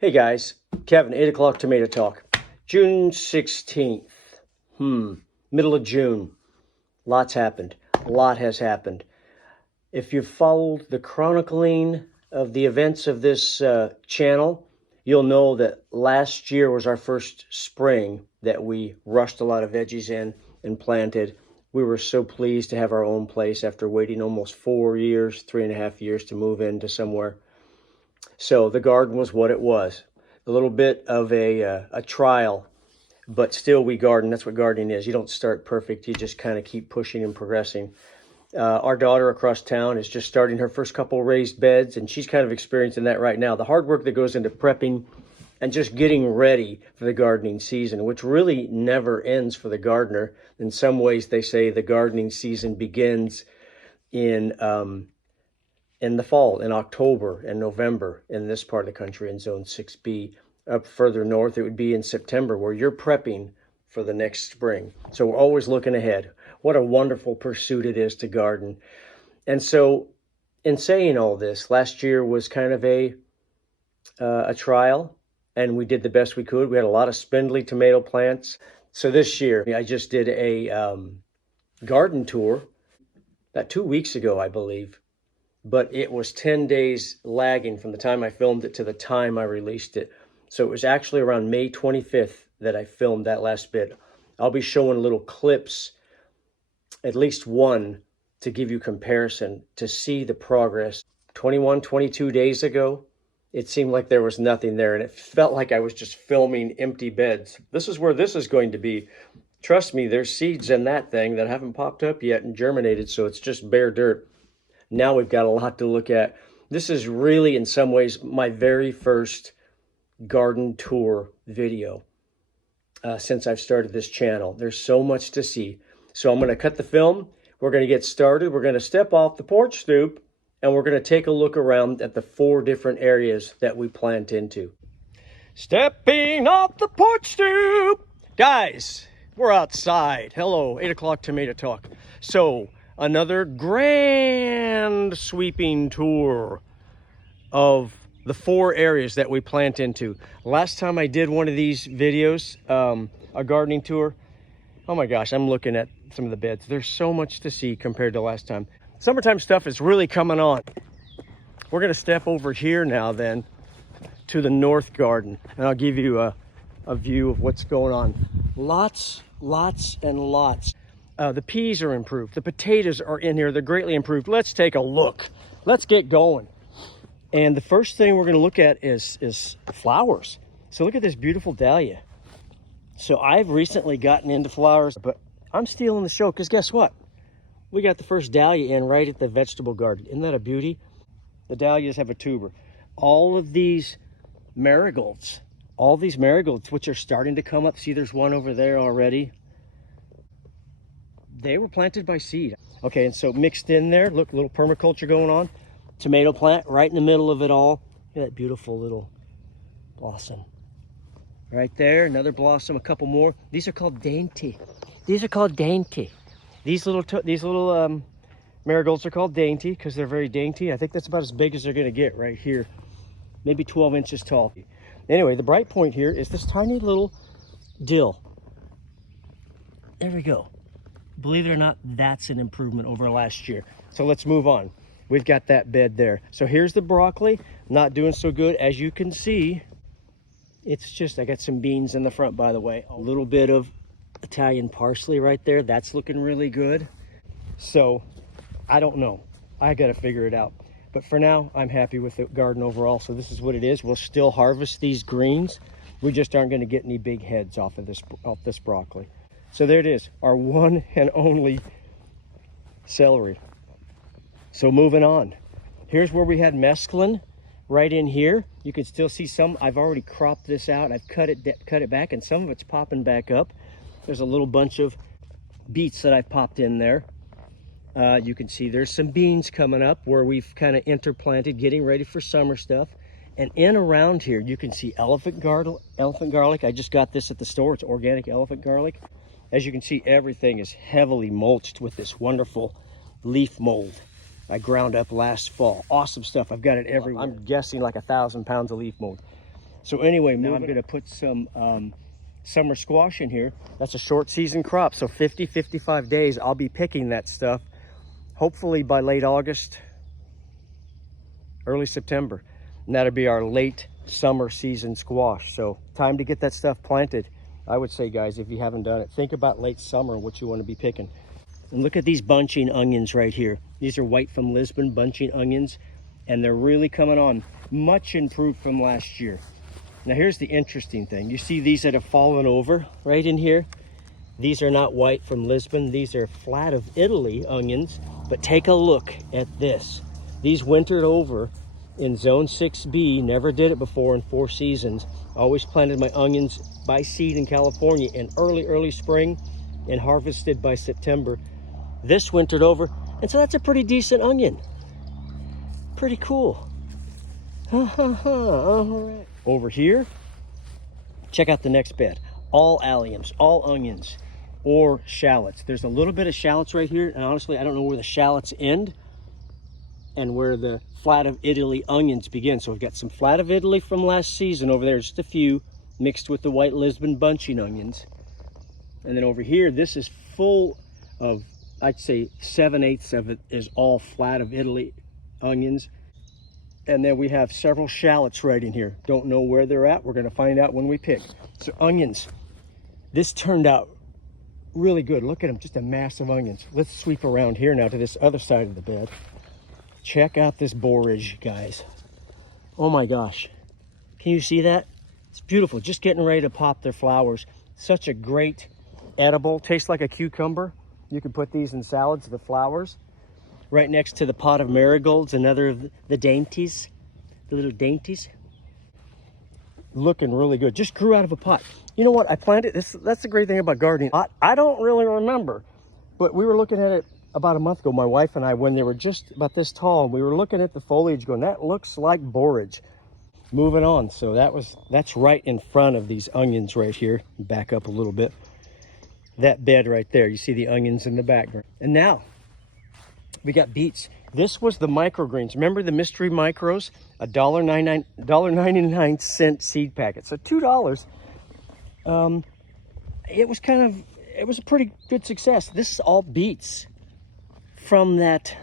Hey guys, Kevin, 8 o'clock Tomato Talk. June 16th. Middle of June. Lots happened. A lot has happened. If you've followed the chronicling of the events of this channel, you'll know that last year was our first spring that we rushed a lot of veggies in and planted. We were so pleased to have our own place after waiting almost 4 years, 3.5 years to move into somewhere. So the garden was what it was. A little bit of a trial, but still we garden. That's what gardening is. You don't start perfect. You just kind of keep pushing and progressing. Our daughter across town is just starting her first couple raised beds, and she's kind of experiencing that right now. The hard work that goes into prepping and just getting ready for the gardening season, which really never ends for the gardener. In some ways, they say the gardening season begins in the fall, in October and November in this part of the country in Zone 6B. Up further north, it would be in September, where you're prepping for the next spring. So we're always looking ahead. What a wonderful pursuit it is to garden. And so in saying all this, last year was kind of a trial, and we did the best we could. We had a lot of spindly tomato plants. So this year, I just did a garden tour about 2 weeks ago, I believe. But it was 10 days lagging from the time I filmed it to the time I released it. So it was actually around May 25th that I filmed that last bit. I'll be showing little clips, at least one, to give you comparison, to see the progress. 21, 22 days ago, it seemed like there was nothing there, and it felt like I was just filming empty beds. This is where this is going to be. Trust me, there's seeds in that thing that haven't popped up yet and germinated, so it's just bare dirt. Now we've got a lot to look at. This is really, in some ways, my very first garden tour video since I've started this channel. There's so much to see. So I'm going to cut the film. We're going to get started. We're going to step off the porch stoop, and we're going to take a look around at the 4 different areas that we plant into. Stepping off the porch stoop. Guys, we're outside. Hello, 8 o'clock Tomato Talk. So another grand sweeping tour of the 4 areas that we plant into. Last time I did one of these videos, a gardening tour, oh my gosh, I'm looking at some of the beds. There's so much to see compared to last time. Summertime stuff is really coming on. We're gonna step over here now then to the north garden, and I'll give you a view of what's going on. Lots and lots. The peas are improved. The potatoes are in here. They're greatly improved. Let's take a look. Let's get going. And the first thing we're going to look at is flowers. So look at this beautiful dahlia. So I've recently gotten into flowers, but I'm stealing the show because guess what? We got the first dahlia in right at the vegetable garden. Isn't that a beauty? The dahlias have a tuber. All of these marigolds, which are starting to come up. See, there's one over there already. They were planted by seed. Okay, and so mixed in there, look, a little permaculture going on. Tomato plant right in the middle of it all. Look at that beautiful little blossom. Right there, another blossom, a couple more. These are called dainty. These little marigolds are called dainty because they're very dainty. I think that's about as big as they're gonna get right here. Maybe 12 inches tall. Anyway, the bright point here is this tiny little dill. There we go. Believe it or not, that's an improvement over last year. So let's move on. We've got that bed there. So here's the broccoli, not doing so good. As you can see, it's just, I got some beans in the front, by the way. A little bit of Italian parsley right there. That's looking really good. So I don't know. I got to figure it out. But for now, I'm happy with the garden overall. So this is what it is. We'll still harvest these greens. We just aren't going to get any big heads off this broccoli. So there it is, our one and only celery. So moving on. Here's where we had mesclun right in here. You can still see some. I've already cropped this out. I've cut it back, and some of it's popping back up. There's a little bunch of beets that I've popped in there. You can see there's some beans coming up where we've kind of interplanted, getting ready for summer stuff. And in around here, you can see elephant garlic. I just got this at the store. It's organic elephant garlic. As you can see, everything is heavily mulched with this wonderful leaf mold I ground up last fall. Awesome stuff. I've got it everywhere. I'm guessing like 1,000 pounds of leaf mold. So anyway, now I'm going to put some summer squash in here. That's a short season crop, so 50, 55 days I'll be picking that stuff, hopefully by late August, early September. And that'll be our late summer season squash. So time to get that stuff planted. I would say, guys, if you haven't done it, think about late summer and what you want to be picking. And look at these bunching onions right here. These are white from Lisbon bunching onions, and they're really coming on. Much improved from last year. Now here's the interesting thing. You see these that have fallen over right in here? These are not white from Lisbon. These are flat of Italy onions. But take a look at this. These wintered over in zone 6B. Never did it before in 4 seasons. Always planted my onions by seed in California in early spring and harvested by September. This wintered over, and so that's a pretty decent onion. Pretty cool. All right. Over here, check out the next bed. All alliums, all onions, or shallots. There's a little bit of shallots right here, and honestly, I don't know where the shallots end and where the flat of Italy onions begin. So we've got some flat of Italy from last season over there, just a few, mixed with the white Lisbon bunching onions. And then over here, this is full of, I'd say 7/8 of it is all flat of Italy onions. And then we have several shallots right in here. Don't know where they're at. We're gonna find out when we pick. So onions, this turned out really good. Look at them, just a mass of onions. Let's sweep around here now to this other side of the bed. Check out this borage, guys. Oh my gosh. Can you see that? It's beautiful, just getting ready to pop their flowers. Such a great edible, tastes like a cucumber. You can put these in salads, the flowers. Right next to the pot of marigolds, another of the dainties, the little dainties. Looking really good, just grew out of a pot. You know what, I planted this, that's the great thing about gardening. I don't really remember, but we were looking at it about a month ago, my wife and I, when they were just about this tall, and we were looking at the foliage going, that looks like borage. Moving on, so that's right in front of these onions right here. Back up a little bit. That bed right there, you see the onions in the background. And now we got beets. This was the microgreens. Remember the mystery micros? $1.99 seed packet. So $2. It was a pretty good success. This is all beets from that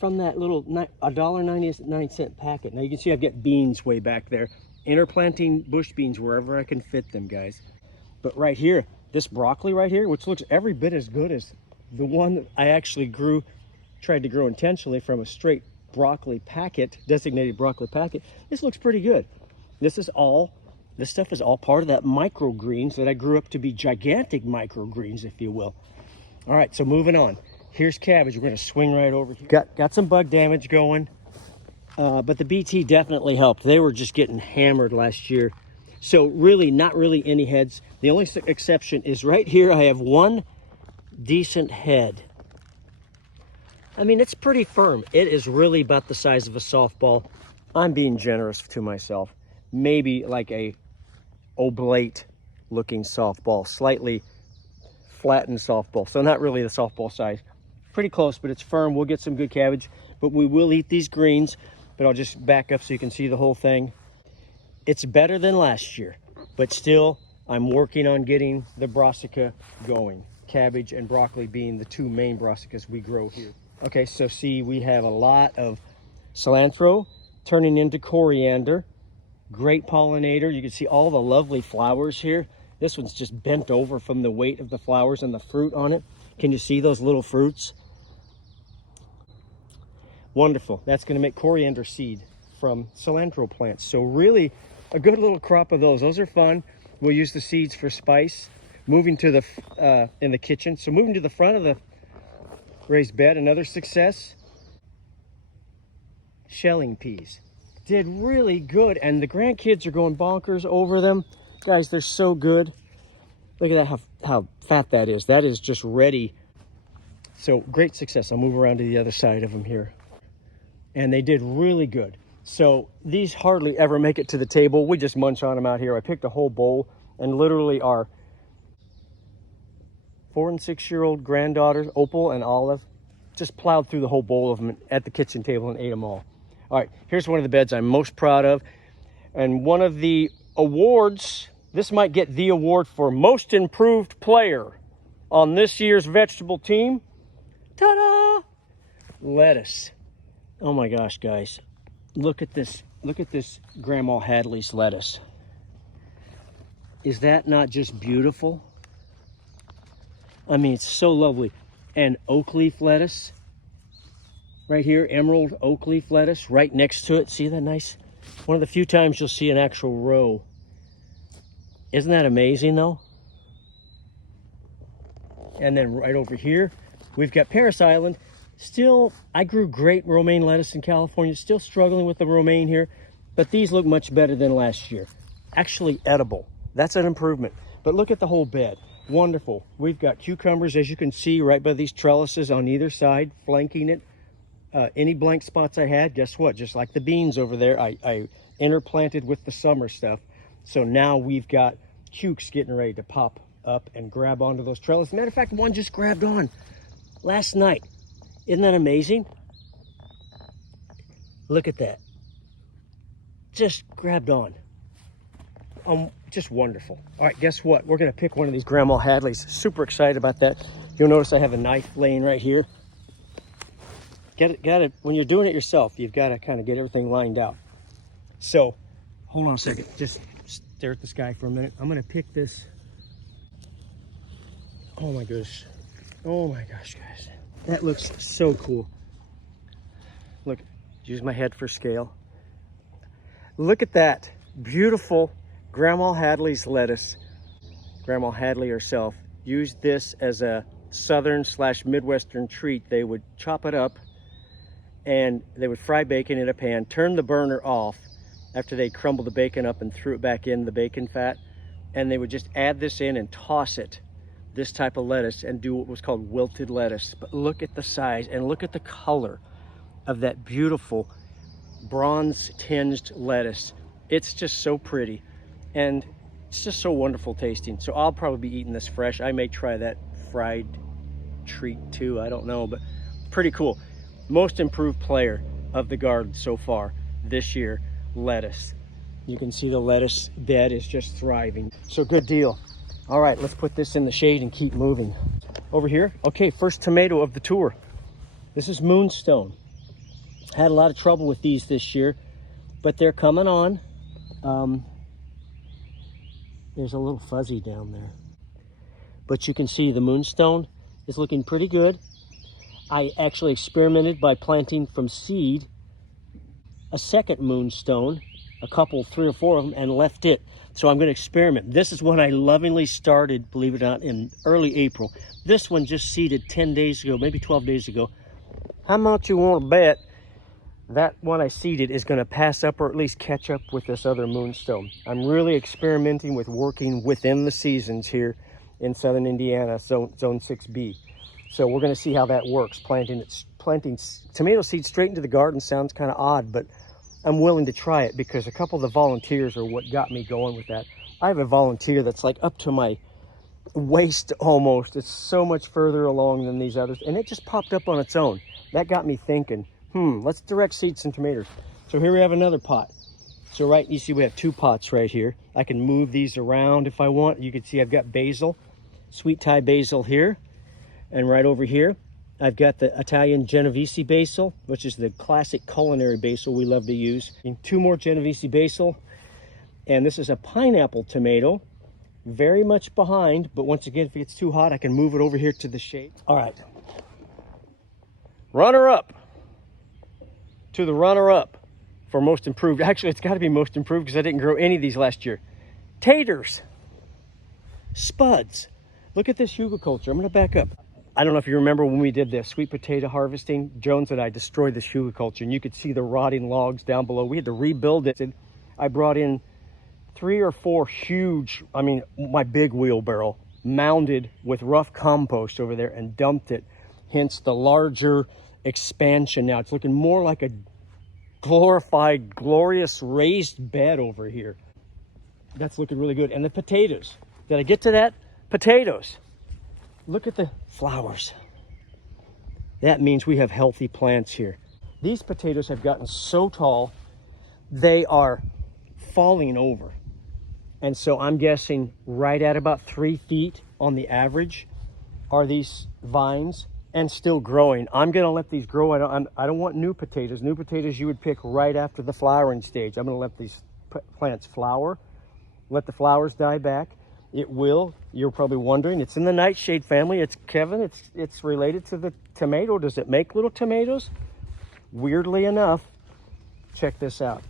little $1.99 packet. Now you can see I've got beans way back there. Interplanting bush beans wherever I can fit them, guys. But right here, this broccoli right here, which looks every bit as good as the one that I actually tried to grow intentionally from a straight broccoli packet, designated broccoli packet. This looks pretty good. This stuff is all part of that microgreens that I grew up to be gigantic microgreens, if you will. All right, so moving on. Here's cabbage. We're gonna swing right over here. Got some bug damage going, but the BT definitely helped. They were just getting hammered last year. So really, not really any heads. The only exception is right here. I have one decent head. I mean, it's pretty firm. It is really about the size of a softball. I'm being generous to myself. Maybe like a oblate looking softball, slightly flattened softball. So not really the softball size. Pretty close, but it's firm. We'll get some good cabbage, but we will eat these greens. But I'll just back up so you can see the whole thing. It's better than last year, but still, I'm working on getting the brassica going. Cabbage and broccoli being the two main brassicas we grow here. Okay, so see, we have a lot of cilantro turning into coriander. Great pollinator. You can see all the lovely flowers here. This one's just bent over from the weight of the flowers and the fruit on it. Can you see those little fruits? Wonderful. That's going to make coriander seed from cilantro plants. So really a good little crop of those. Those are fun. We'll use the seeds for spice. Moving to the in the kitchen. So moving to the front of the raised bed, another success. Shelling peas. Did really good, and the grandkids are going bonkers over them. Guys, they're so good. Look at that, how fat that is. That is just ready. So great success. I'll move around to the other side of them here. And they did really good. So these hardly ever make it to the table. We just munch on them out here. I picked a whole bowl, and literally our 4- and 6-year-old granddaughters, Opal and Olive, just plowed through the whole bowl of them at the kitchen table and ate them all. All right, here's one of the beds I'm most proud of. And one of the awards, this might get the award for most improved player on this year's vegetable team. Ta-da! Lettuce. Oh my gosh, guys. Look at this. Look at this Grandma Hadley's lettuce. Is that not just beautiful? I mean, it's so lovely. And oak leaf lettuce. Right here, emerald oak leaf lettuce right next to it. See that nice? One of the few times you'll see an actual row. Isn't that amazing though? And then right over here, we've got Paris Island. Still, I grew great romaine lettuce in California. Still struggling with the romaine here, but these look much better than last year. Actually edible. That's an improvement. But look at the whole bed. Wonderful. We've got cucumbers, as you can see, right by these trellises on either side, flanking it. Any blank spots I had, guess what? Just like the beans over there, I interplanted with the summer stuff. So now we've got cukes getting ready to pop up and grab onto those trellises. Matter of fact, one just grabbed on last night. Isn't that amazing? Look at that. Just grabbed on. Just wonderful. All right, guess what? We're gonna pick one of these Grandma Hadleys. Super excited about that. You'll notice I have a knife laying right here. Got it. When you're doing it yourself, you've got to kind of get everything lined out. So, hold on a second. Just stare at the sky for a minute. I'm gonna pick this. Oh my gosh. Oh my gosh, guys. That looks so cool. Look, use my head for scale. Look at that. Beautiful Grandma Hadley's lettuce. Grandma Hadley herself used this as a southern/midwestern treat. They would chop it up and they would fry bacon in a pan, turn the burner off after they crumbled the bacon up and threw it back in the bacon fat, and they would just add this in and toss it, this type of lettuce, and do what was called wilted lettuce. But look at the size and look at the color of that beautiful bronze tinged lettuce. It's just so pretty and it's just so wonderful tasting. So I'll probably be eating this fresh. I may try that fried treat too, I don't know, but pretty cool. Most improved player of the garden so far this year, lettuce. You can see the lettuce bed is just thriving. So good deal. All right, let's put this in the shade and keep moving. Over here, okay, first tomato of the tour. This is Moonstone. Had a lot of trouble with these this year, but they're coming on. There's a little fuzzy down there. But you can see the Moonstone is looking pretty good. I actually experimented by planting from seed a second Moonstone, a couple, 3 or 4 of them, and left it. So I'm going to experiment. This is one I lovingly started, believe it or not, in early April. This one just seeded 10 days ago, maybe 12 days ago. How much you want to bet that one I seeded is going to pass up or at least catch up with this other Moonstone? I'm really experimenting with working within the seasons here in southern Indiana, zone 6B. So we're going to see how that works. Planting tomato seeds straight into the garden sounds kind of odd, but I'm willing to try it because a couple of the volunteers are what got me going with that. I have a volunteer that's like up to my waist almost. It's so much further along than these others, and it just popped up on its own. That got me thinking, let's direct seed some tomatoes. So here we have another pot. So right, you see we have 2 pots right here. I can move these around if I want. You can see I've got basil, sweet Thai basil here. And right over here, I've got the Italian Genovese basil, which is the classic culinary basil we love to use. And 2 more Genovese basil. And this is a pineapple tomato, very much behind, but once again, if it gets too hot, I can move it over here to the shade. All right. Runner-up to the runner-up for most improved. Actually, it's got to be most improved because I didn't grow any of these last year. Taters. Spuds. Look at this hugelkultur. I'm going to back up. I don't know if you remember when we did the sweet potato harvesting. Jones and I destroyed this hugelkultur, and you could see the rotting logs down below. We had to rebuild it. And I brought in 3 or 4 huge, my big wheelbarrow, mounded with rough compost over there and dumped it. Hence the larger expansion now. It's looking more like a glorified, glorious raised bed over here. That's looking really good. And the potatoes. Did I get to that? Potatoes. Look at the flowers. That means we have healthy plants here. These potatoes have gotten so tall, they are falling over. And so I'm guessing right at about 3 feet on the average are these vines, and still growing. I'm gonna let these grow. I don't want new potatoes. New potatoes you would pick right after the flowering stage. I'm gonna let these plants flower, let the flowers die back. It will, you're probably wondering, it's in the nightshade family. It's Kevin, it's related to the tomato. Does it make little tomatoes? Weirdly enough, check this out.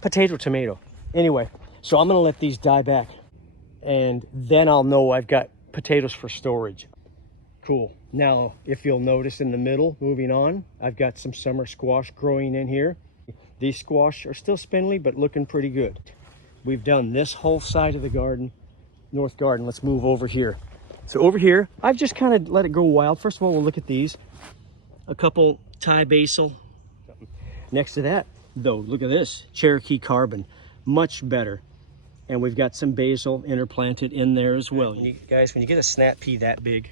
Potato, tomato. Anyway, so I'm gonna let these die back, and then I'll know I've got potatoes for storage. Cool. Now, if you'll notice in the middle, moving on, I've got some summer squash growing in here. These squash are still spindly, but looking pretty good. We've done this whole side of the garden, north garden. Let's move over here. So over here, I've just kind of let it go wild. First of all, we'll look at these. A couple Thai basil. Next to that, though, look at this, Cherokee carbon, much better. And we've got some basil interplanted in there as well. Guys, when you get a snap pea that big,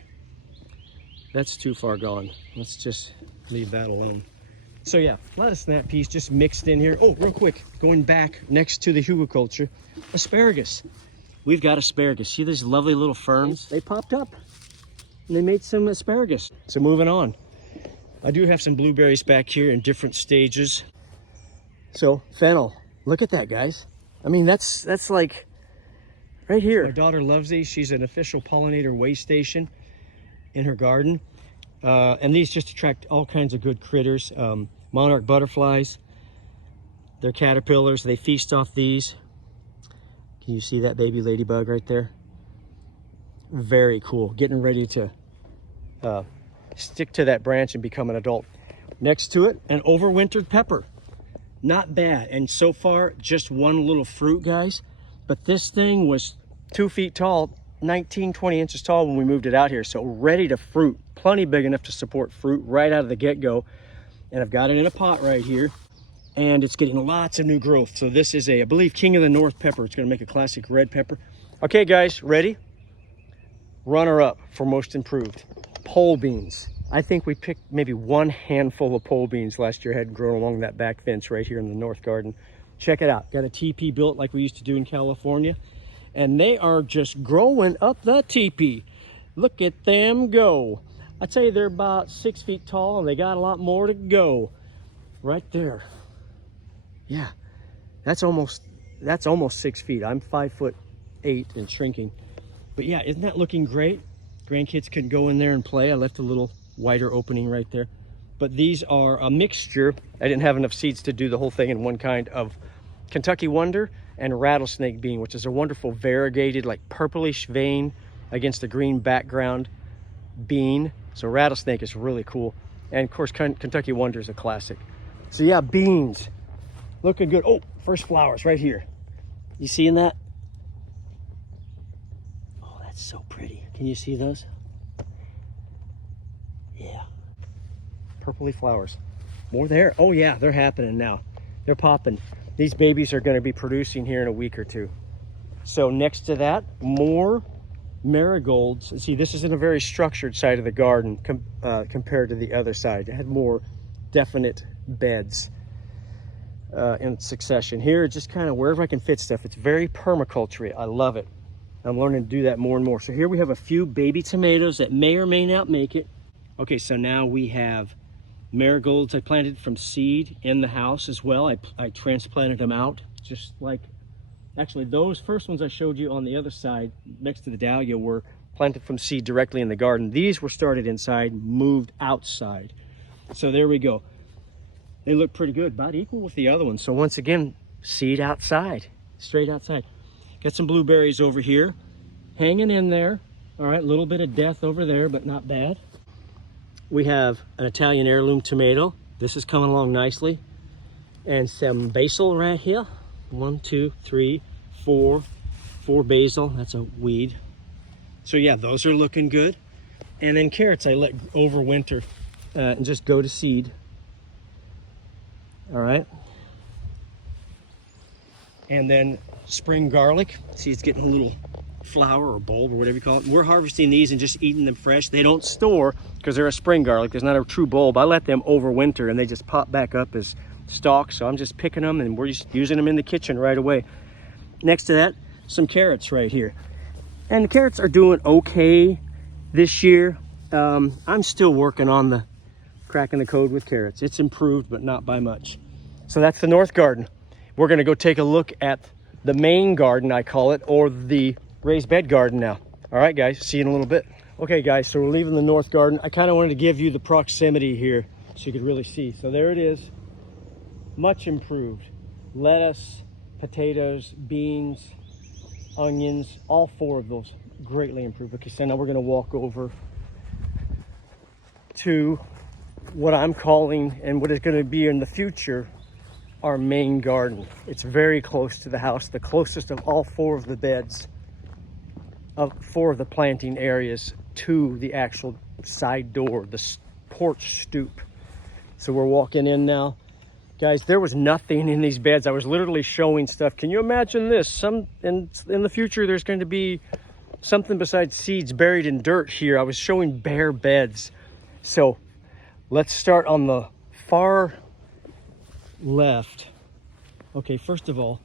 that's too far gone. Let's just leave that alone. So yeah, a lot of snap peas just mixed in here. Oh, real quick, going back next to the hugelkultur, asparagus. We've got asparagus. See these lovely little ferns? They popped up and they made some asparagus. So moving on. I do have some blueberries back here in different stages. So fennel, look at that, guys. I mean, that's like right here. My daughter loves these. She's an official pollinator way station in her garden. And these just attract all kinds of good critters. Monarch butterflies, they're caterpillars. They feast off these. Can you see that baby ladybug right there? Very cool. Getting ready to stick to that branch and become an adult. Next to it, an overwintered pepper. Not bad. And so far, just one little fruit, guys. But this thing was 2 feet tall, 19, 20 inches tall when we moved it out here. So ready to fruit. Plenty big enough to support fruit right out of the get-go. And I've got it in a pot right here. And it's getting lots of new growth. So this is I believe, King of the North pepper. It's going to make a classic red pepper. Okay, guys, ready? Runner-up for most improved. Pole beans. I think we picked maybe one handful of pole beans last year, had grown along that back fence right here in the north garden. Check it out. Got a teepee built like we used to do in California. And they are just growing up the teepee. Look at them go. I'd say they're about 6 feet tall, and they got a lot more to go. Right there. Yeah, that's almost 6 feet. I'm 5'8" and shrinking. But yeah, isn't that looking great? Grandkids can go in there and play. I left a little wider opening right there. But these are a mixture. I didn't have enough seeds to do the whole thing in one kind of Kentucky Wonder and rattlesnake bean, which is a wonderful variegated, like purplish vein against a green background bean. So rattlesnake is really cool. And of course, Kentucky Wonder is a classic. So yeah, beans. Looking good. Oh, first flowers right here. You seeing that? Oh, that's so pretty. Can you see those? Yeah. Purpley flowers. More there. Oh yeah, they're happening now. They're popping. These babies are going to be producing here in a week or two. So next to that, more marigolds. See, this is in a very structured side of the garden compared to the other side. It had more definite beds in succession. Here, just kind of wherever I can fit stuff. It's very permaculture. I love it. I'm learning to do that more and more. So here we have a few baby tomatoes that may or may not make it. Okay, so now we have marigolds I planted from seed in the house as well. I transplanted them out, just like, actually those first ones I showed you on the other side next to the dahlia were planted from seed directly in the garden. These were started inside, moved outside. So there we go. They look pretty good, about equal with the other ones. So once again, seed outside, straight outside. Got some blueberries over here, hanging in there. All right, a little bit of death over there, but not bad. We have an Italian heirloom tomato. This is coming along nicely. And some basil right here. 1, 2, 3, 4. 4 basil, that's a weed. So yeah, those are looking good. And then carrots I let overwinter and just go to seed. All right. And then spring garlic. See, it's getting a little flower or bulb or whatever you call it. We're harvesting these and just eating them fresh. They don't store because they're a spring garlic. There's not a true bulb. I let them overwinter and they just pop back up as stalks. So I'm just picking them and we're just using them in the kitchen right away. Next to that, some carrots right here. And the carrots are doing okay this year. I'm still working on the cracking the code with carrots. It's improved, but not by much. So that's the north garden. We're gonna go take a look at the main garden, I call it, or the raised bed garden now. All right, guys, see you in a little bit. Okay, guys, so we're leaving the north garden. I kind of wanted to give you the proximity here so you could really see. So there it is, much improved. Lettuce, potatoes, beans, onions, all four of those greatly improved. Okay, so now we're gonna walk over to what I'm calling, and what is gonna be in the future, our main garden. It's very close to the house, the closest of all four of the beds, of four of the planting areas to the actual side door, the porch stoop. So we're walking in now. Guys, there was nothing in these beds. I was literally showing stuff. Can you imagine this? In the future, there's going to be something besides seeds buried in dirt here. I was showing bare beds. So let's start on the far left. Okay, first of all,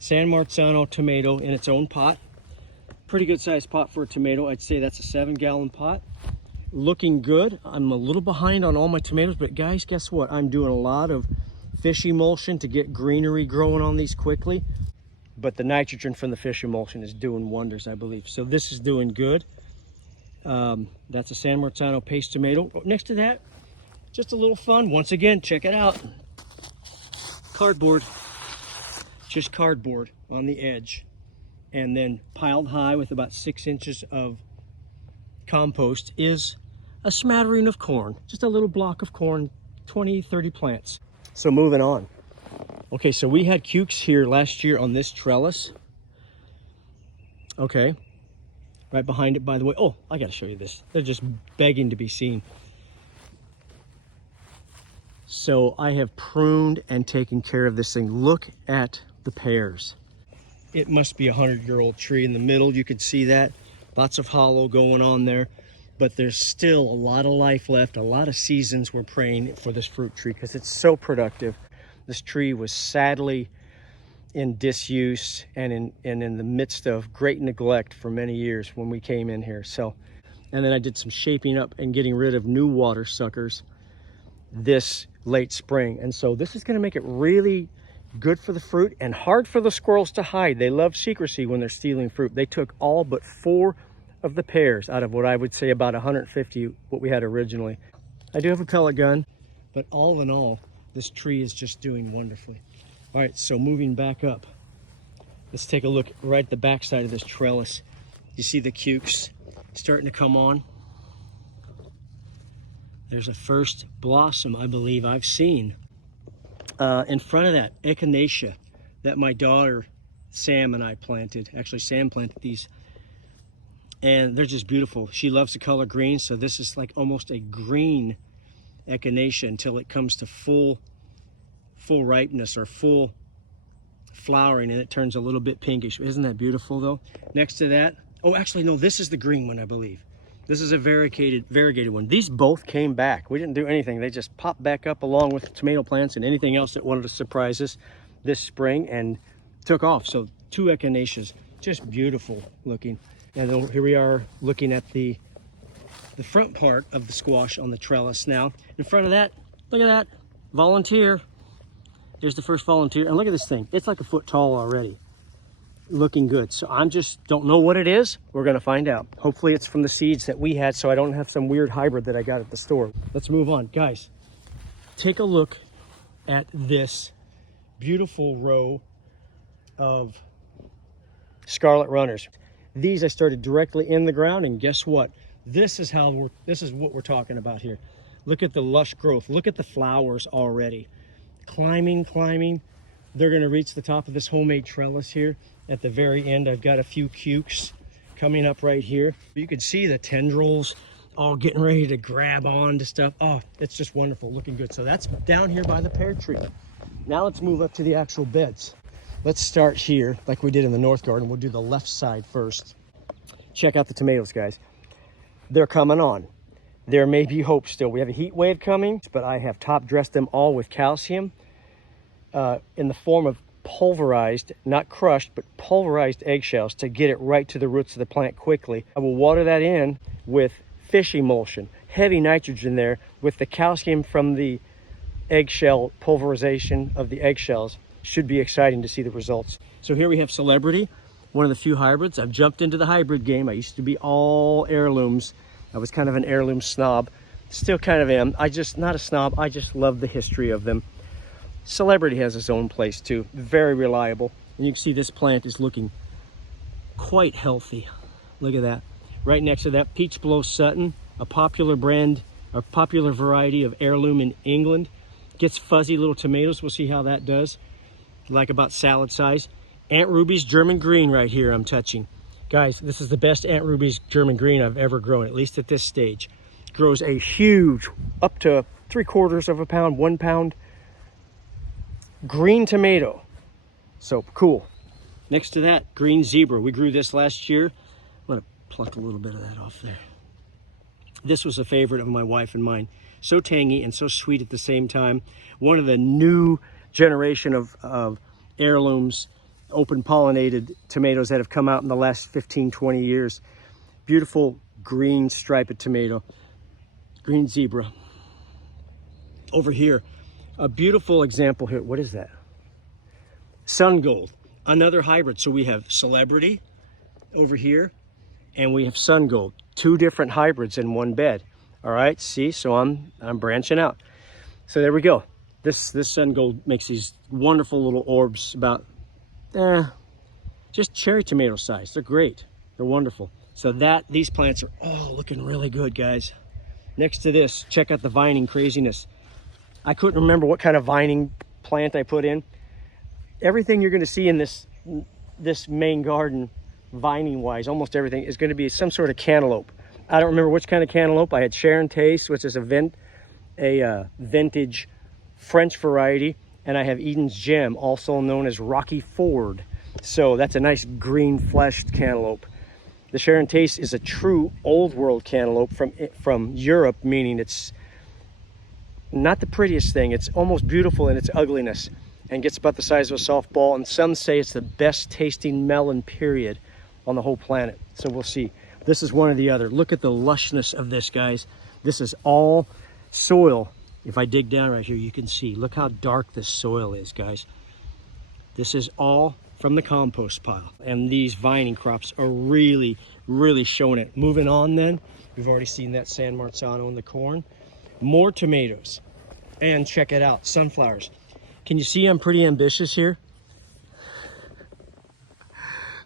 San Marzano tomato in its own pot. Pretty good sized pot for a tomato. I'd say that's a 7-gallon pot. Looking good. I'm a little behind on all my tomatoes, but guys, guess what? I'm doing a lot of fish emulsion to get greenery growing on these quickly. But the nitrogen from the fish emulsion is doing wonders, I believe. So this is doing good. That's a San Marzano paste tomato. Next to that, just a little fun. Once again, check it out. Cardboard, just cardboard on the edge, and then piled high with about 6 inches of compost is a smattering of corn, just a little block of corn, 20-30 plants. So moving on. Okay, so we had cukes here last year on this trellis. Okay, right behind it, by the way. Oh, I gotta show you this. They're just begging to be seen. So I have pruned and taken care of this thing. Look at the pears. It must be a 100-year-old tree in the middle. You can see that. Lots of hollow going on there. But there's still a lot of life left. A lot of seasons we're praying for this fruit tree because it's so productive. This tree was sadly in disuse and in the midst of great neglect for many years when we came in here. So, and then I did some shaping up and getting rid of new water suckers this late spring, and so this is going to make it really good for the fruit and hard for the squirrels to hide. They love secrecy when they're stealing fruit. They took all but 4 of the pears out of what I would say about 150 what we had originally. I do have a pellet gun, but all in all, this tree is just doing wonderfully. All right, so moving back up, let's take a look right at the back side of this trellis. You see the cukes starting to come on. There's a first blossom, I believe, I've seen. In front of that, echinacea that my daughter Sam and I planted. Actually, Sam planted these. And they're just beautiful. She loves the color green, so this is like almost a green echinacea until it comes to full ripeness or full flowering, and it turns a little bit pinkish. Isn't that beautiful, though? Next to that, oh, actually, no, this is the green one, I believe. This is a variegated one. These both came back. We didn't do anything. They just popped back up along with the tomato plants and anything else that wanted to surprise us this spring and took off. So 2 echinaceas, just beautiful looking. And then here we are looking at the front part of the squash on the trellis now. In front of that, look at that, volunteer. There's the first volunteer. And look at this thing. It's like a foot tall already. Looking good. So I'm just don't know what it is. We're going to find out. Hopefully it's from the seeds that we had, so I don't have some weird hybrid that I got at the store. Let's move on. Guys, take a look at this beautiful row of scarlet runners. These I started directly in the ground, and guess what? This is what we're talking about here. Look at the lush growth. Look at the flowers already. Climbing. They're going to reach the top of this homemade trellis here. At the very end, I've got a few cukes coming up right here. You can see the tendrils all getting ready to grab on to stuff. Oh, it's just wonderful, looking good. So that's down here by the pear tree. Now let's move up to the actual beds. Let's start here like we did in the north garden. We'll do the left side first. Check out the tomatoes, guys. They're coming on. There may be hope still. We have a heat wave coming, but I have top dressed them all with calcium in the form of pulverized, not crushed, but pulverized eggshells to get it right to the roots of the plant quickly. I will water that in with fish emulsion, heavy nitrogen there with the calcium from the eggshell pulverization of the eggshells. Should be exciting to see the results. So here we have Celebrity, one of the few hybrids. I've jumped into the hybrid game. I used to be all heirlooms. I was kind of an heirloom snob. Still kind of am. Not a snob, I just love the history of them. Celebrity has its own place too. Very reliable. And you can see this plant is looking quite healthy. Look at that. Right next to that, Peach Blow Sutton, a popular brand, a popular variety of heirloom in England. Gets fuzzy little tomatoes. We'll see how that does. Like about salad size. Aunt Ruby's German Green right here I'm touching. Guys, this is the best Aunt Ruby's German Green I've ever grown, at least at this stage. Grows a huge, up to 3/4 of a pound, 1 pound green tomato. So cool. Next to that, Green Zebra. We grew this last year. I'm gonna pluck a little bit of that off there. This was a favorite of my wife and mine. So tangy and so sweet at the same time. One of the new generation of heirlooms, open pollinated tomatoes that have come out in the last 15, 20 years. Beautiful green striped tomato. Green Zebra. Over here, a beautiful example here. What is that? Sun Gold, another hybrid. So we have Celebrity over here, and we have Sun Gold. Two different hybrids in one bed. All right, see, so I'm branching out. So there we go. This Sun Gold makes these wonderful little orbs about, just cherry tomato size. They're great. They're wonderful. So these plants are all looking really good, guys. Next to this, check out the vining craziness. I couldn't remember what kind of vining plant I put in. Everything you're going to see in this main garden, vining wise, almost everything is going to be some sort of cantaloupe. I don't remember which kind of cantaloupe. I had Sharon Taste, which is a vintage French variety, and I have Eden's Gem, also known as Rocky Ford. So that's a nice green fleshed cantaloupe. The Sharon Taste is a true old world cantaloupe from Europe, meaning it's not the prettiest thing. It's almost beautiful in its ugliness and gets about the size of a softball, and some say it's the best tasting melon period on the whole planet. So we'll see. This is one or the other. Look at the lushness of this, guys. This is all soil. If I dig down right here, you can see. Look how dark this soil is, guys. This is all from the compost pile. And these vining crops are really, really showing it. Moving on then, we've already seen that San Marzano in the corn. More tomatoes. And check it out, sunflowers. Can you see I'm pretty ambitious here?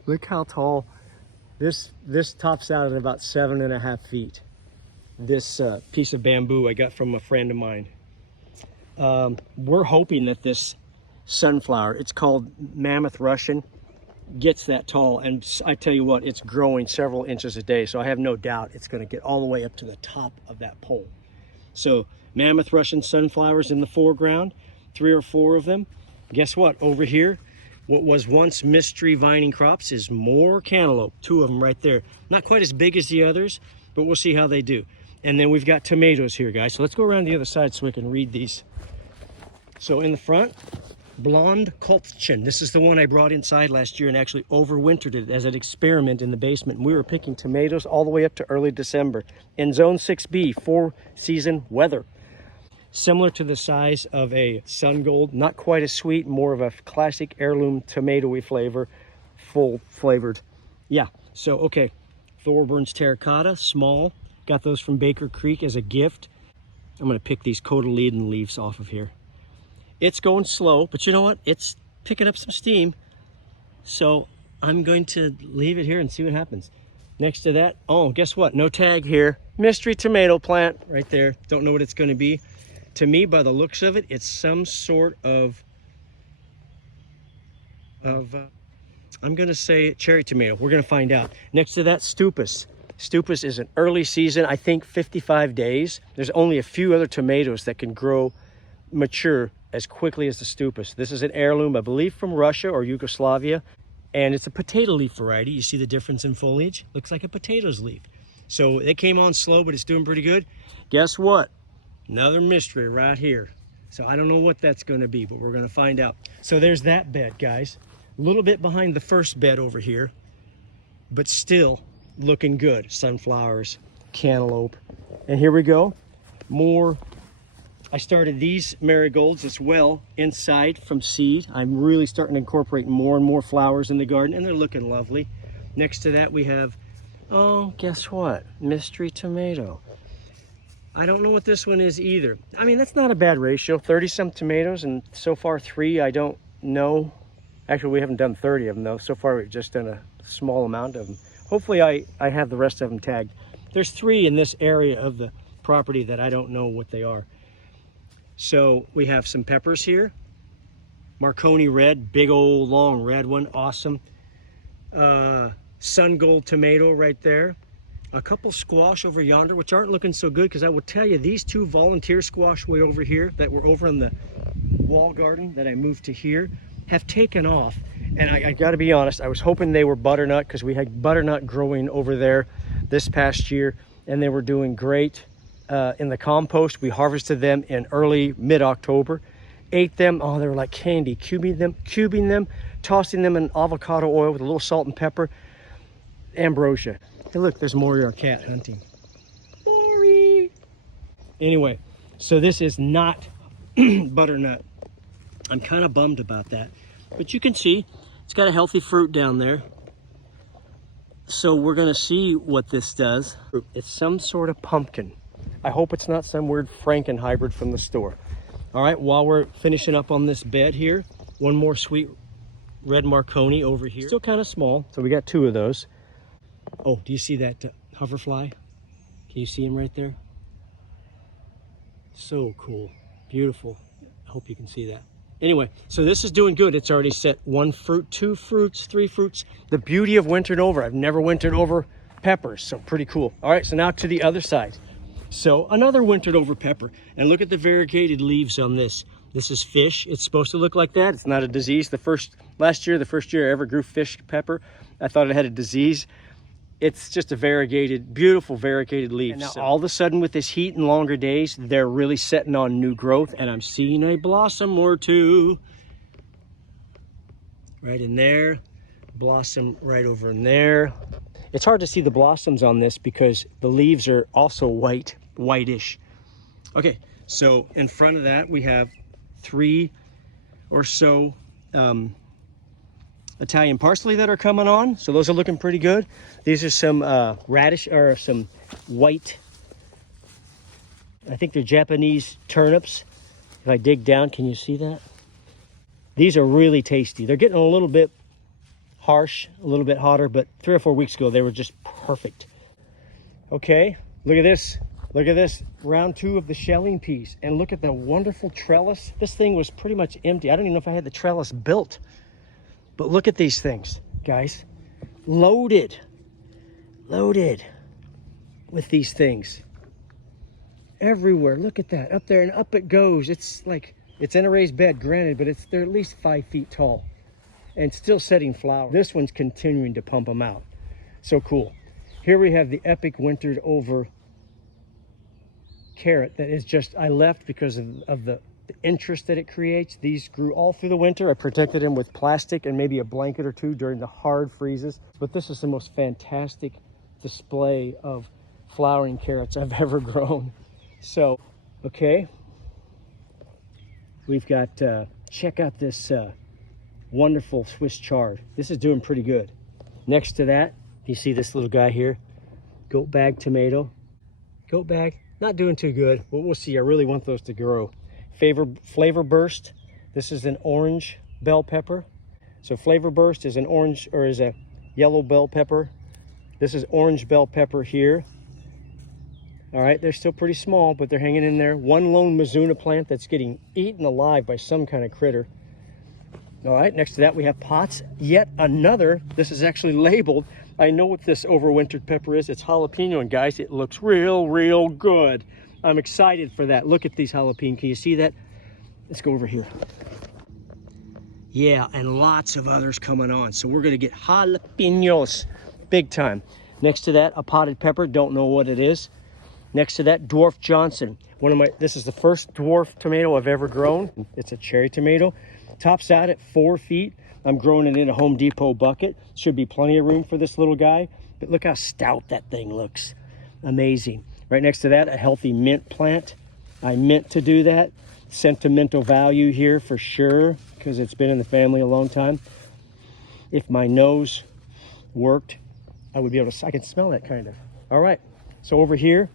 Look how tall. This tops out at about 7.5 feet. This piece of bamboo I got from a friend of mine. We're hoping that this sunflower, it's called Mammoth Russian, gets that tall, and I tell you what, it's growing several inches a day, so I have no doubt it's going to get all the way up to the top of that pole. So Mammoth Russian sunflowers in the foreground, 3 or 4 of them. Guess what? Over here, what was once mystery vining crops is more cantaloupe. 2 of them right there. Not quite as big as the others, but we'll see how they do. And then we've got tomatoes here, guys. So let's go around the other side so we can read these. So in the front, Blonde Kolbchen. This is the one I brought inside last year and actually overwintered it as an experiment in the basement. And we were picking tomatoes all the way up to early December in Zone 6B, 4-season weather. Similar to the size of a Sun Gold, not quite as sweet, more of a classic heirloom tomatoey flavor, full flavored. Yeah, so okay, Thorburns Terracotta, small. Got those from Baker Creek as a gift. I'm gonna pick these cotyledon leaves off of here. It's going slow, but you know what? It's picking up some steam. So I'm going to leave it here and see what happens. Next to that, oh, guess what? No tag here. Mystery tomato plant right there. Don't know what it's gonna be. To me, by the looks of it, it's some sort of I'm gonna say cherry tomato. We're gonna find out. Next to that, Stupus. Stupus is an early season, I think 55 days. There's only a few other tomatoes that can grow, mature as quickly as the Stupus. This is an heirloom, I believe from Russia or Yugoslavia. And it's a potato leaf variety. You see the difference in foliage? Looks like a potato's leaf. So it came on slow, but it's doing pretty good. Guess what? Another mystery right here. So I don't know what that's going to be, but we're going to find out. So there's that bed, guys. A little bit behind the first bed over here, but still looking good. Sunflowers, cantaloupe. And here we go. More. I started these marigolds as well inside from seed. I'm really starting to incorporate more and more flowers in the garden, and they're looking lovely. Next to that we have, oh, guess what? Mystery tomato. I don't know what this one is either. I mean, that's not a bad ratio. 30-some tomatoes, and so far 3, I don't know. Actually, we haven't done 30 of them, though. So far, we've just done a small amount of them. Hopefully, I have the rest of them tagged. There's 3 in this area of the property that I don't know what they are. So we have some peppers here. Marconi red, big old long red one, awesome. Sun gold tomato right there. A couple squash over yonder, which aren't looking so good, because I will tell you, these 2 volunteer squash way over here that were over in the wall garden that I moved to here have taken off. And I gotta be honest, I was hoping they were butternut, because we had butternut growing over there this past year, and they were doing great. In the compost, we harvested them in early mid-October, ate them. Oh, they were like candy. Cubing them, tossing them in avocado oil with a little salt and pepper. Ambrosia. Hey, look, there's Maury, our cat, hunting. Maury. Anyway, so this is not butternut. I'm kind of bummed about that, but you can see it's got a healthy fruit down there. So we're gonna see what this does. It's some sort of pumpkin. I hope it's not some weird Franken hybrid from the store. All right, while we're finishing up on this bed here, one more sweet red Marconi over here. Still kind of small, so we got 2 of those. Oh, do you see that hoverfly? Can you see him right there? So cool, beautiful. I hope you can see that. Anyway, so this is doing good. It's already set 1 fruit, 2 fruits, 3 fruits. The beauty of wintering over. I've never wintered over peppers, so pretty cool. All right, so now to the other side. So another wintered over pepper, and look at the variegated leaves on this. This is fish. It's supposed to look like that. It's not a disease. The first year I ever grew fish pepper, I thought it had a disease. It's just a variegated, beautiful variegated leaf. And now all of a sudden with this heat and longer days, they're really setting on new growth, and I'm seeing a blossom or 2. Right in there, blossom right over in there. It's hard to see the blossoms on this because the leaves are also whitish. Okay, so in front of that we have 3 or so Italian parsley that are coming on. So those are looking pretty good. These are some radish, or some white, I think they're Japanese turnips. If I dig down, can you see that? These are really tasty. They're getting a little bit harsh, a little bit hotter, but 3 or 4 weeks ago they were just perfect. Okay, look at this. Look at this, round 2 of the shelling piece, and look at the wonderful trellis. This thing was pretty much empty. I don't even know if I had the trellis built, but look at these things, guys. Loaded with these things everywhere. Look at that, up there, and up it goes. It's like, it's in a raised bed, granted, but they're at least 5 feet tall and still setting flowers. This one's continuing to pump them out. So cool. Here we have the epic wintered over carrot that is just, I left because of the interest that it creates. These grew all through the winter. I protected them with plastic and maybe a blanket or 2 during the hard freezes. But this is the most fantastic display of flowering carrots I've ever grown. So, okay. We've got, check out this wonderful Swiss chard. This is doing pretty good. Next to that, you see this little guy here, goat bag tomato. Goat bag, not doing too good, but we'll see. I really want those to grow. Flavor Burst, this is an orange bell pepper. So Flavor Burst is an orange, or is a yellow bell pepper. This is orange bell pepper here. All right, they're still pretty small, but they're hanging in there. One lone Mizuna plant that's getting eaten alive by some kind of critter. All right, next to that we have pots. Yet another, this is actually labeled. I know what this overwintered pepper is. It's jalapeno, and guys, it looks real good. I'm excited for that. Look at these jalapeno. Can you see that? Let's go over here. Yeah, and lots of others coming on. So we're gonna get jalapenos, big time. Next to that, a potted pepper, don't know what it is. Next to that, Dwarf Johnson. This is the first dwarf tomato I've ever grown. It's a cherry tomato. Tops out at 4 feet. I'm growing it in a Home Depot bucket. Should be plenty of room for this little guy. But look how stout that thing looks. Amazing. Right next to that, a healthy mint plant. I meant to do that. Sentimental value here for sure, because it's been in the family a long time. If my nose worked, I would be able to, I can smell that kind of. All right, so over here,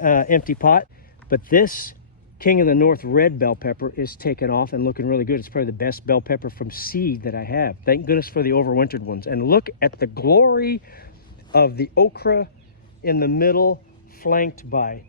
empty pot. But this King of the North red bell pepper is taken off and looking really good. It's probably the best bell pepper from seed that I have. Thank goodness for the overwintered ones. And look at the glory of the okra in the middle, flanked by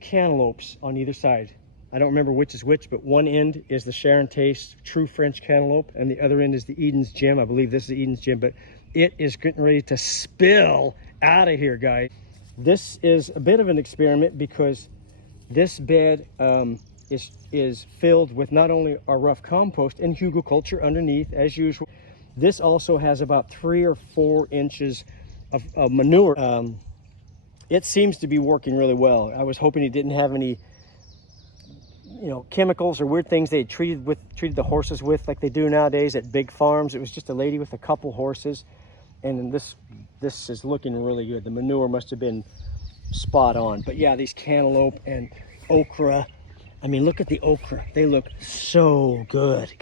cantaloupes on either side. I don't remember which is which, but one end is the Sharon Taste true French cantaloupe, and the other end is the Eden's Gem. I believe this is the Eden's Gem, but it is getting ready to spill out of here, guys. This is a bit of an experiment because this bed is filled with not only our rough compost and hugelkultur underneath, as usual. This also has about 3 or 4 inches of manure. It seems to be working really well. I was hoping it didn't have any, chemicals or weird things they had treated the horses with like they do nowadays at big farms. It was just a lady with a couple horses, and this is looking really good. The manure must have been spot on. But yeah, these cantaloupe and okra. I mean, look at the okra. They look so good.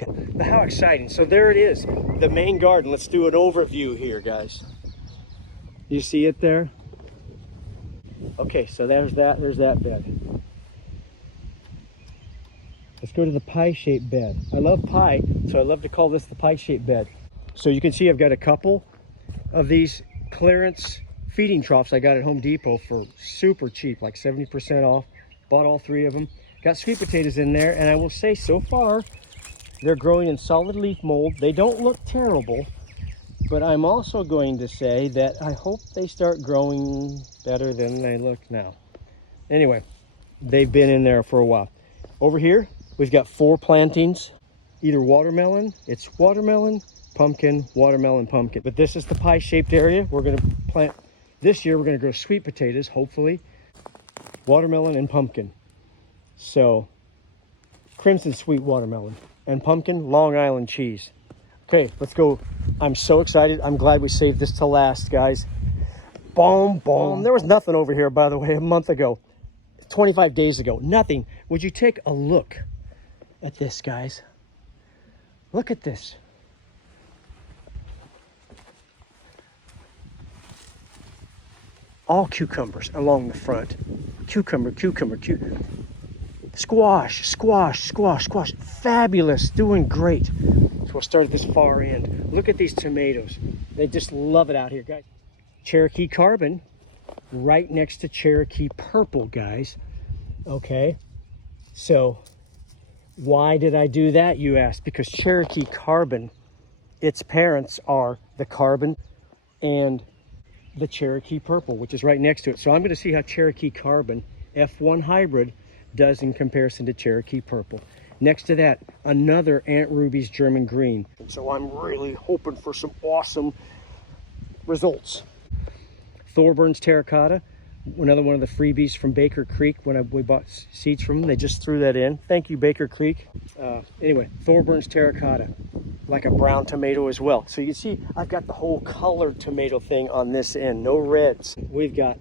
How exciting. So there it is, the main garden. Let's do an overview here, guys. You see it there? Okay, so there's that bed. Let's go to the pie-shaped bed. I love pie, so I love to call this the pie-shaped bed. So you can see I've got a couple of these clearance feeding troughs I got at Home Depot for super cheap, like 70% off. Bought all 3 of them. Got sweet potatoes in there, and I will say so far, they're growing in solid leaf mold. They don't look terrible, but I'm also going to say that I hope they start growing better than they look now. Anyway, they've been in there for a while. Over here, we've got 4 plantings, either watermelon, it's watermelon, pumpkin, watermelon, pumpkin. But this is the pie-shaped area. We're gonna plant, this year we're gonna grow sweet potatoes, hopefully, watermelon and pumpkin. So, crimson sweet watermelon and pumpkin, Long Island cheese. Okay, let's go. I'm so excited. I'm glad we saved this to last, guys. Boom, boom. There was nothing over here, by the way, a month ago, 25 days ago, nothing. Would you take a look at this, guys? Look at this. All cucumbers along the front. Cucumber. Squash. Fabulous, doing great. So we'll start at this far end. Look at these tomatoes. They just love it out here, guys. Cherokee Carbon right next to Cherokee Purple, guys. Okay, so why did I do that, you ask? Because Cherokee Carbon, its parents are the Carbon and the Cherokee Purple, which is right next to it. So I'm going to see how Cherokee Carbon F1 hybrid does in comparison to Cherokee Purple. Next to that, another Aunt Ruby's German Green. So I'm really hoping for some awesome results. Thorburns Terracotta, another one of the freebies from Baker Creek when we bought seeds from them. They just threw that in. Thank you, Baker Creek. Anyway, Thorburns Terracotta, like a brown tomato as well. So you see, I've got the whole colored tomato thing on this end, no reds. We've got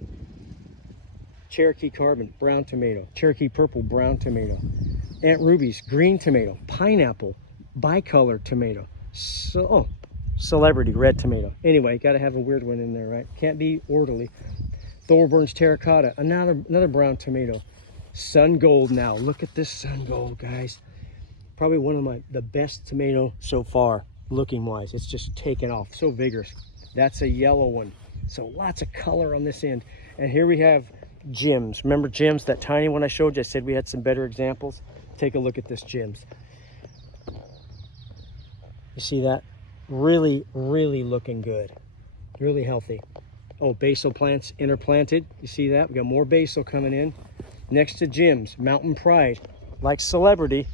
Cherokee Carbon, brown tomato. Cherokee Purple, brown tomato. Aunt Ruby's, green tomato. Pineapple, bicolor tomato. Celebrity, red tomato. Anyway, got to have a weird one in there, right? Can't be orderly. Thorburns Terracotta, another brown tomato. Sun Gold now. Look at this Sun Gold, guys. Probably one of the best tomato so far, looking wise. It's just taken off, so vigorous. That's a yellow one. So lots of color on this end. And here we have Jim's. Remember Jim's, that tiny one I showed you? I said we had some better examples. Take a look at this Jim's. You see that? Really, really looking good. Really healthy. Oh, basil plants interplanted. You see that? We got more basil coming in. Next to Jim's, Mountain Pride. Like Celebrity,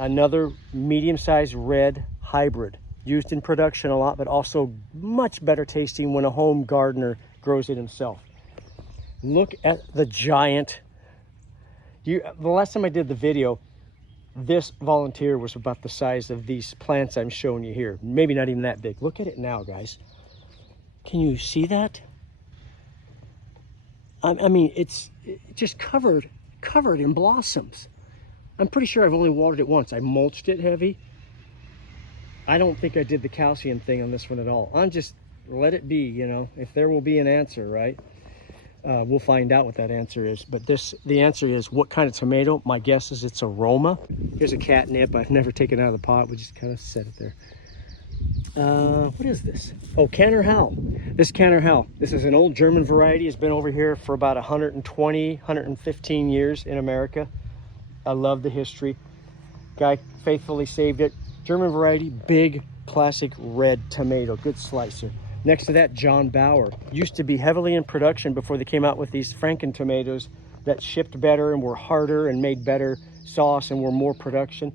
Another medium-sized red hybrid, used in production a lot, but also much better tasting when a home gardener grows it himself. Look at the giant. The last time I did the video, this volunteer was about the size of these plants I'm showing you here. Maybe not even that big. Look at it now, guys. Can you see that? I mean, it's just covered in blossoms. I'm pretty sure I've only watered it once. I mulched it heavy. I don't think I did the calcium thing on this one at all. I'm just let it be, you know. If there will be an answer, right? We'll find out what that answer is. But the answer is what kind of tomato? My guess is it's a Roma. Here's a catnip. I've never taken out of the pot. We just kind of set it there. What is this? Oh, Canner Hal. This Canner Hal. This is an old German variety. It's been over here for about 120, 115 years in America. I love the history. Guy faithfully saved it. German variety, big, classic red tomato. Good slicer. Next to that, John Bauer. Used to be heavily in production before they came out with these Franken tomatoes that shipped better and were harder and made better sauce and were more production.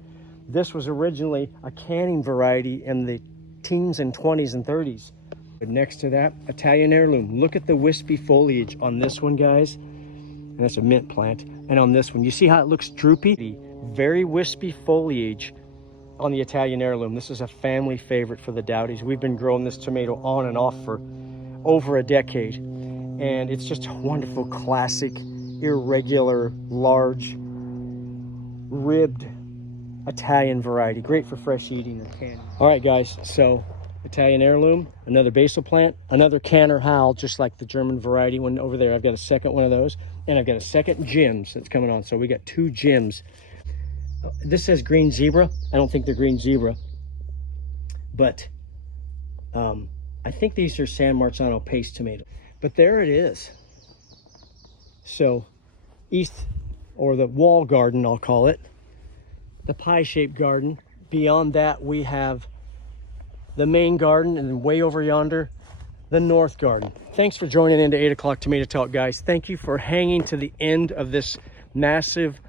This was originally a canning variety in the teens and 20s and 30s. But next to that, Italian heirloom. Look at the wispy foliage on this one, guys. And that's a mint plant. And on this one, you see how it looks droopy? Very wispy foliage on the Italian heirloom. This is a family favorite for the Dowdies. We've been growing this tomato on and off for over a decade. And it's just a wonderful, classic, irregular, large, ribbed Italian variety. Great for fresh eating or canning. All right, guys, so Italian heirloom, another basil plant, another Canner Hal, just like the German variety one over there. I've got a second one of those, and I've got a second Jim's that's coming on. So we got two Jim's. This says green zebra. I don't think they're green zebra, but I think these are San Marzano paste tomatoes. But there it is. So east, or the wall garden, I'll call it, the pie-shaped garden. Beyond that, we have the main garden, and then way over yonder, the north garden. Thanks for joining into 8 o'clock Tomato Talk, guys. Thank you for hanging to the end of this massive,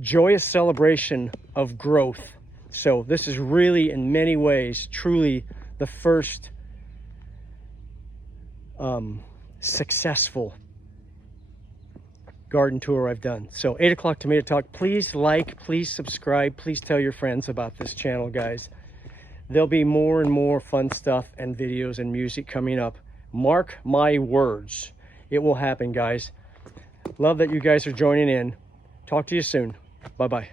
joyous celebration of growth. So this is really, in many ways, truly the first successful garden tour I've done. So 8 o'clock Tomato Talk, please like, please subscribe, please tell your friends about this channel, guys. There'll be more and more fun stuff and videos and music coming up. Mark my words, it will happen, guys. Love that you guys are joining in. Talk to you soon. Bye-bye.